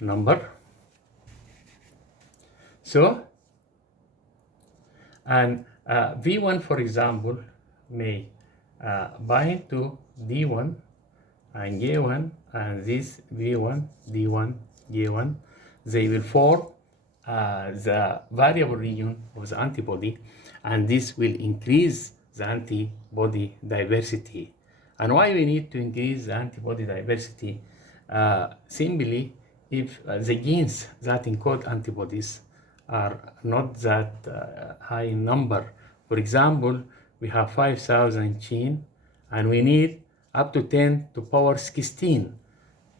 number. So, and V1, for example, may bind to D1 and J1, and this V1, D1, J1, they will form the variable region of the antibody, and this will increase the antibody diversity. And why we need to increase the antibody diversity? Simply, if the genes that encode antibodies are not that high in number. For example, we have 5,000 genes, and we need up to 10 to power 16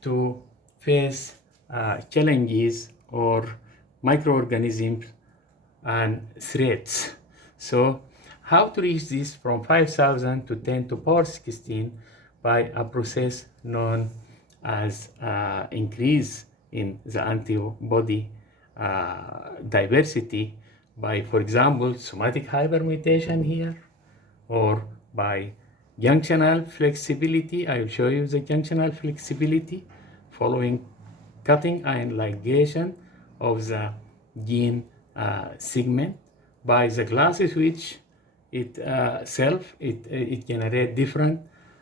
to face challenges or microorganisms and threats. So how to reach this from 5,000 to 10 to power 16 by a process known as increase in the antibody diversity by, for example, somatic hypermutation here, or by junctional flexibility. I will show you the junctional flexibility following cutting and ligation of the gene segment by the class switch itself. It generates different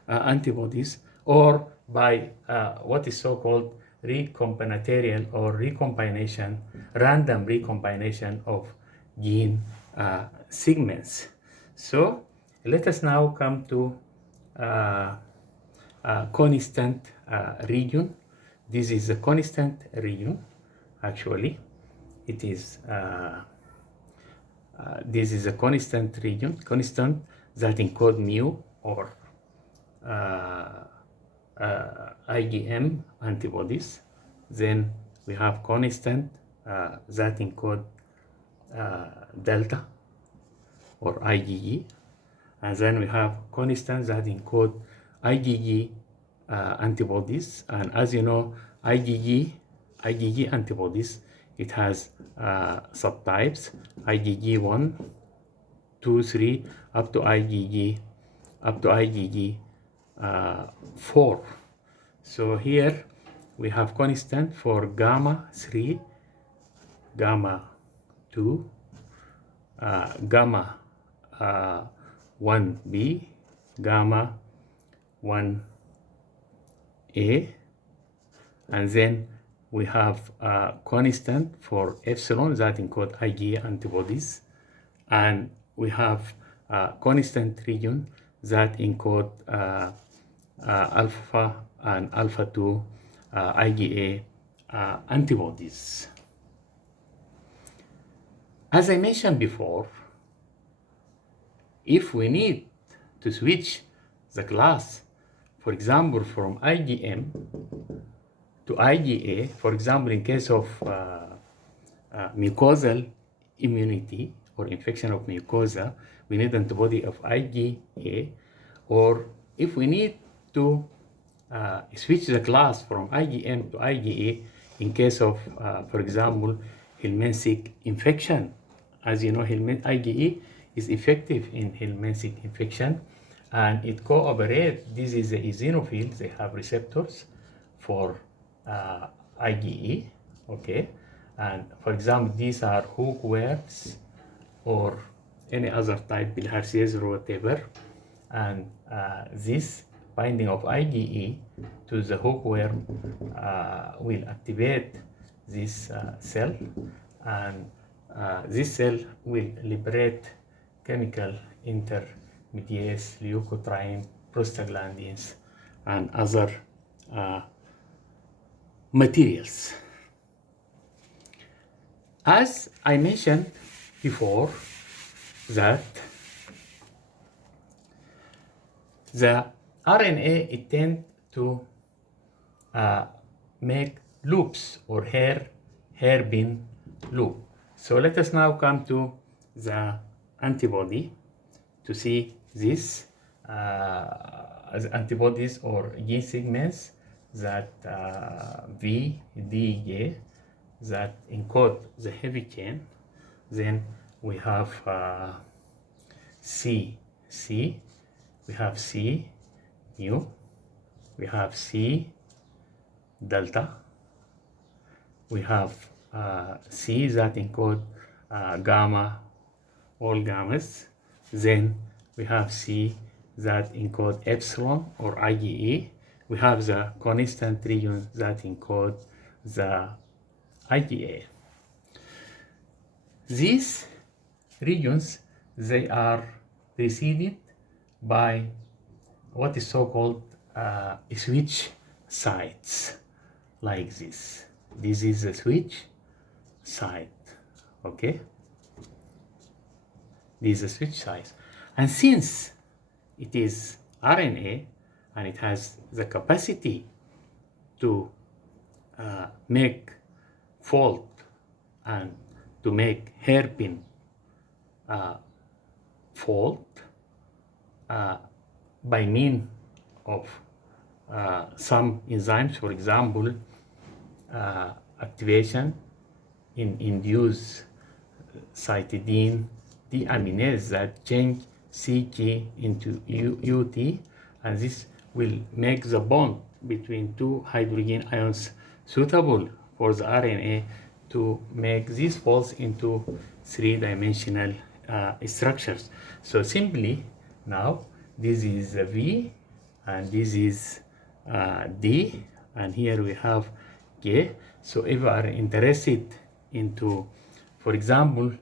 antibodies, or by what is so-called recombinatorial or recombination, random recombination of gene segments. So let us now come to constant region. This is a constant region. Actually, it is this is a constant region, constant that encode mu or IgM antibodies. Then we have constant that encode delta or IgG, and then we have constant that encode IgG antibodies. And as you know, IgG antibodies, it has subtypes, IgG 1, 2, 3, up to IgG 4. So here we have constant for gamma 3, gamma 2, gamma 1b, gamma 1a, and then we have constant for epsilon that encode IgA antibodies, and we have constant region that encode alpha and alpha 2 IgA antibodies. As I mentioned before, if we need to switch the class, for example, from IgM to IgA, for example, in case of mucosal immunity or infection of mucosa, we need antibody of IgA. Or if we need to switch the class from IgM to IgA in case of, for example, helminthic infection. As you know, IgE is effective in helminthic infection, and it cooperates. This is the eosinophils. They have receptors for IgE, okay? And for example, these are hookworms or any other type, bilharziase or whatever. And this binding of IgE to the hookworm will activate this cell, and this cell will liberate chemical intermediates, leukotriene, prostaglandins, and other materials. As I mentioned before, that the RNA, it tends to make loops or hairpin loop. So let us now come to the antibody to see this as antibodies or gene segments that VDJ that encode the heavy chain. Then we have C, we have C mu, we have C delta, we have C that encode gamma, all gammas. Then we have C that encode epsilon or IgE. We have the constant region that encode the IgA. These regions, they are preceded by what is so-called switch sites, like this. This is the switch site, okay? This is the switch site. And since it is RNA and it has the capacity to make fold and to make hairpin fold by means of some enzymes, for example, activation in induced cytidine deaminase that change CG into UT, and this will make the bond between two hydrogen ions suitable for the RNA to make these folds into three-dimensional structures. So simply now this is a V and this is D, and here we have K. So if we are interested into, for example,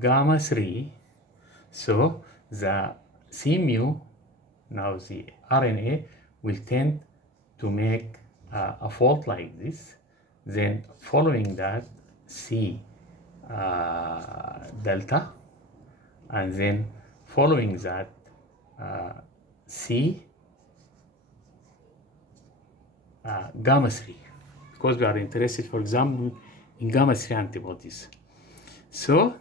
gamma 3, so the C mu, now the RNA will tend to make a fold like this. Then following that, C delta, and then following that C gamma 3, because we are interested, for example, in gamma 3 antibodies. So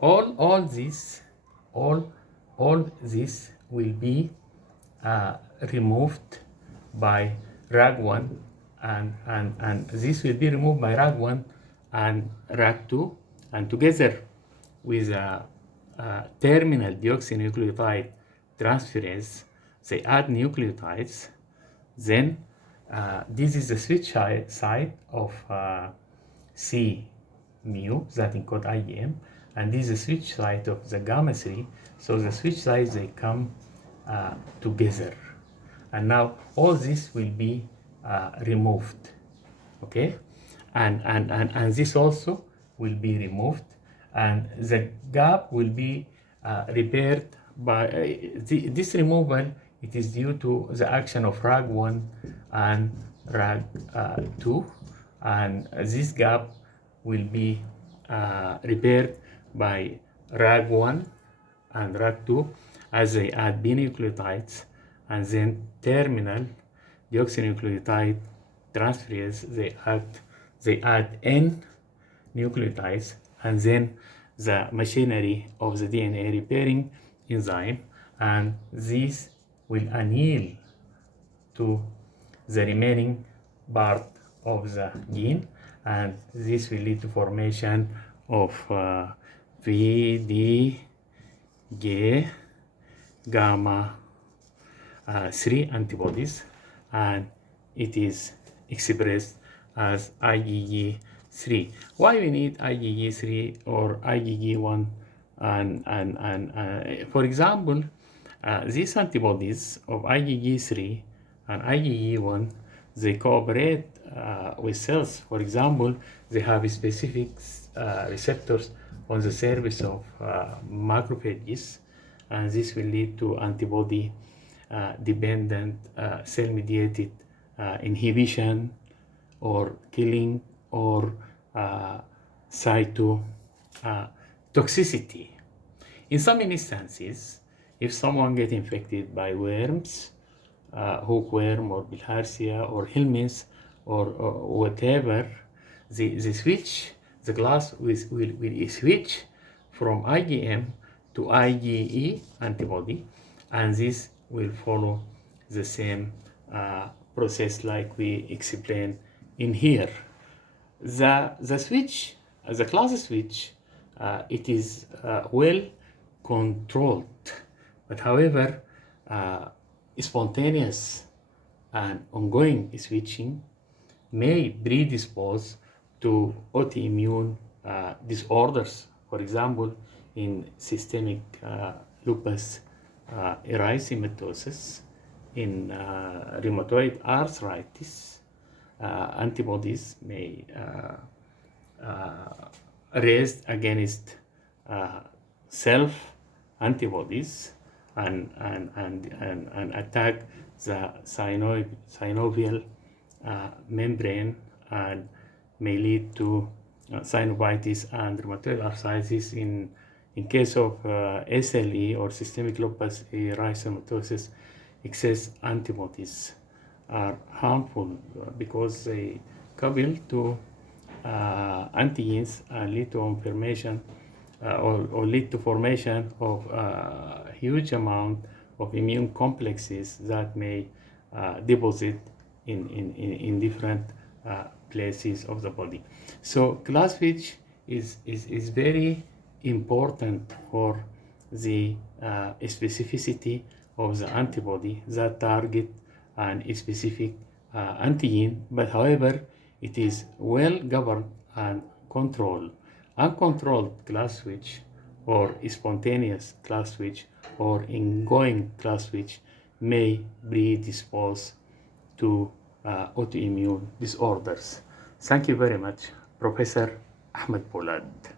all this will be removed by RAG1, and this will be removed by RAG1 and RAG2, and together with terminal deoxynucleotide transferase, they add nucleotides. Then this is the switch site of C mu that encode IgM, and this is the switch site of the gamma 3. So the switch sites, they come together, and now all this will be removed, okay? And this also will be removed, and the gap will be repaired by this removal. It is due to the action of RAG1 and RAG2, and this gap will be repaired by RAG1 and RAG2 as they add B nucleotides, and then terminal deoxynucleotide transferase, they add N nucleotides, and then the machinery of the DNA repairing enzyme, and this will anneal to the remaining part of the gene, and this will lead to formation of VDJ gamma 3 antibodies, and it is expressed as IgG3. Why we need IgG3 or IgG1? And for example, these antibodies of IgG3 and IgG1, they cooperate with cells. For example, they have specific receptors on the surface of macrophages, and this will lead to antibody dependent cell-mediated inhibition or killing or cytotoxicity. In some instances, if someone gets infected by worms, hookworm or bilharzia or helminths or whatever, the glass will switch from IgM to IgE antibody, and this will follow the same process like we explained in here. The switch, the class switch, it is well controlled, but however, spontaneous and ongoing switching may predispose to autoimmune disorders. For example, in systemic lupus erythematosus, in rheumatoid arthritis, antibodies may raised against self antibodies and attack the synovial membrane and may lead to synovitis and rheumatoid arthritis. In case of SLE or systemic lupus erythematosus, excess antibodies are harmful because they couple to antigens and lead to formation or lead to formation of a huge amount of immune complexes that may deposit in different places of the body. So class switch is very important for the specificity of the antibody that target an specific antigen, but however, it is well governed and controlled. Uncontrolled class switch or spontaneous class switch or ingoing class switch may predispose to autoimmune disorders. Thank you very much, Professor Ahmed Poulad.